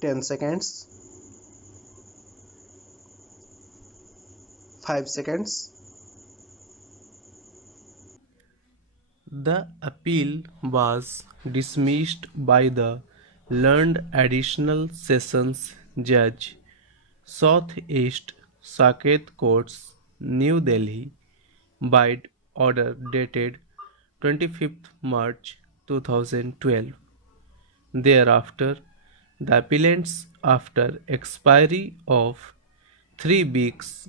10 seconds, 5 seconds. The appeal was dismissed by the learned additional sessions judge, Southeast Saket Courts, New Delhi, by order dated 25th March 2012. Thereafter, the appellants, after expiry of 3 weeks,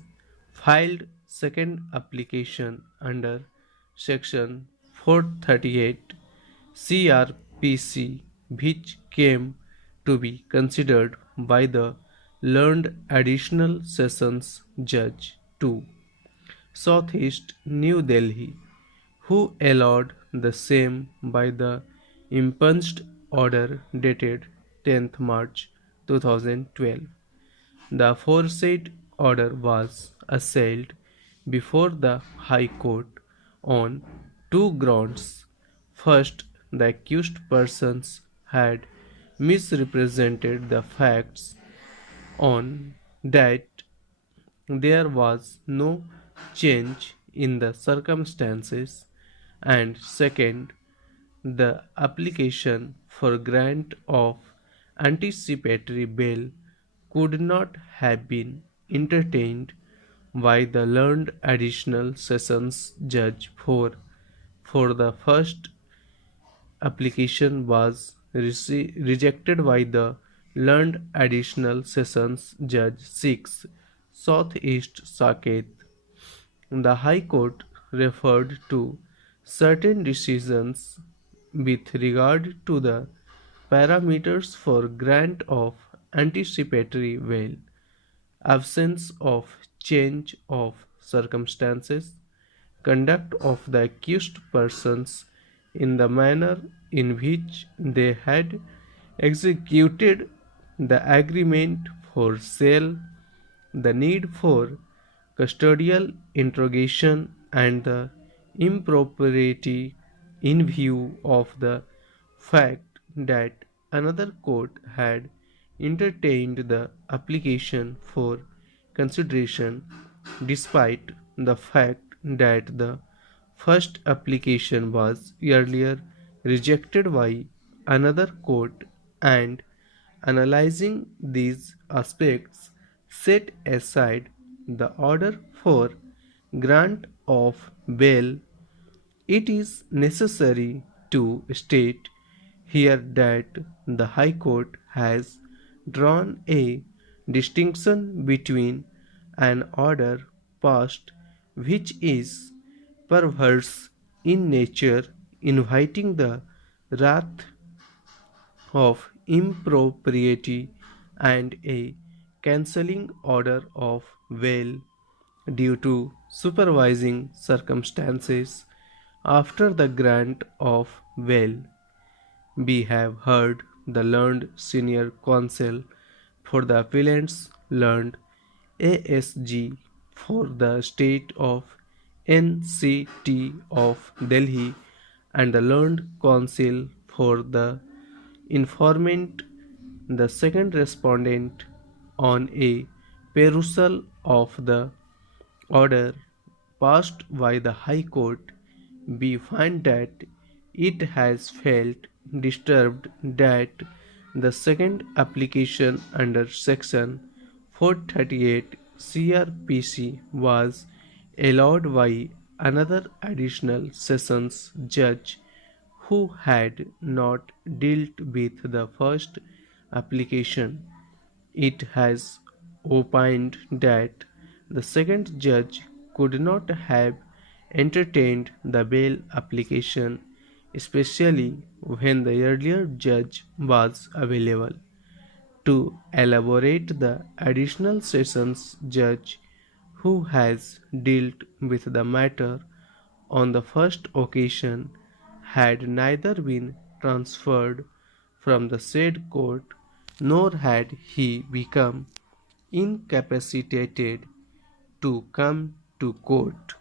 filed second application under Section 438 CRPC, which came to be considered by the learned additional sessions judge to Southeast New Delhi, who allowed the same by the impunged order dated 10th March 2012. The aforesaid order was assailed before the High Court on two grounds. First, the accused persons had misrepresented the facts on that there was no change in the circumstances, and second, the application for grant of anticipatory bail could not have been entertained by the learned additional sessions judge for the first application was rejected by the learned additional sessions judge 6 Southeast Saket. The High Court referred to certain decisions with regard to the parameters for grant of anticipatory bail, absence of change of circumstances, conduct of the accused persons in the manner in which they had executed the agreement for sale, the need for custodial interrogation, and the impropriety in view of the fact that another court had entertained the application for consideration despite the fact that the first application was earlier rejected by another court, and analyzing these aspects set aside the order for grant of bail. It is necessary to state here that the High Court has drawn a distinction between an order passed which is perverse in nature, inviting the wrath of impropriety, and a cancelling order of bail due to supervising circumstances after the grant of bail. We have heard the learned senior counsel for the appellants, learned ASG for the state of NCT of Delhi, and the learned counsel for the informant, the second respondent, on a perusal of the order passed by the High Court. We find that it has felt disturbed that the second application under Section 438 CRPC was allowed by another additional sessions judge who had not dealt with the first application. It has opined that the second judge could not have entertained the bail application, especially when the earlier judge was available. To elaborate, the additional sessions judge who has dealt with the matter on the first occasion had neither been transferred from the said court nor had he become incapacitated to come to court.